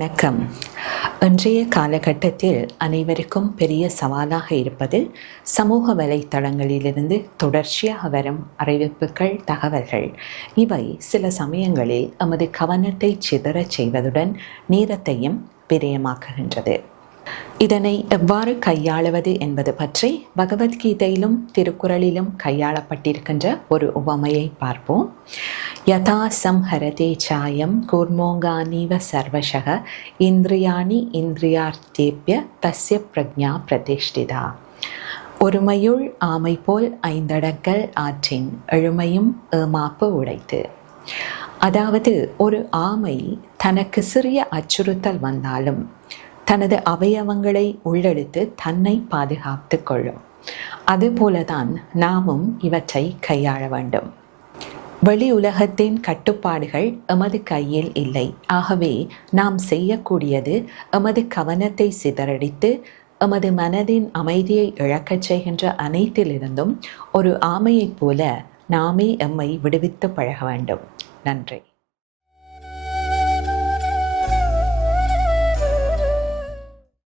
வணக்கம். இன்றைய காலகட்டத்தில் அனைவருக்கும் பெரிய சவாலாக இருப்பது சமூக வலைத்தளங்களிலிருந்து தொடர்ச்சியாக வரும் அறிவிப்புகள், தகவல்கள். இவை சில சமயங்களில் எமது கவனத்தை சிதறச் செய்வதுடன் நேரத்தையும் விரயமாக்குகின்றது. இதனை எவ்வாறு கையாளுவது என்பது பற்றி பகவத்கீதையிலும் திருக்குறளிலும் கையாளப்பட்டிருக்கின்ற ஒரு உவமையை பார்ப்போம். யதா சம்ஹரதே சாயம் கூர்மோங்கானீவ சர்வசக இந்திரியாணி இந்திரியார்த்தேப்ய தஸ்ய பிரக்ஞா பிரதிஷ்டிதா. ஒருமையுள் ஆமை போல் ஐந்தடக்கல் ஆற்றின் எழுமையும் ஏமாப்பு உடைத்து. அதாவது, ஒரு ஆமை தனக்கு சிறிய அச்சுறுத்தல் வந்தாலும் தனது அவயவங்களை உள்ளெடுத்து தன்னை பாதுகாத்து கொள்ளும். அதுபோலதான் நாமும் இவற்றை கையாள வேண்டும். வெளி உலகத்தின் கட்டுப்பாடுகள் எமது கையில் இல்லை. ஆகவே நாம் செய்யக்கூடியது எமது கவனத்தை சிதறடித்து எமது மனதின் அமைதியை இழக்கச் செய்கின்ற அனைத்திலிருந்தும் ஒரு ஆமையைப் போல நாமே எம்மை விடுவித்து பழக வேண்டும். நன்றி.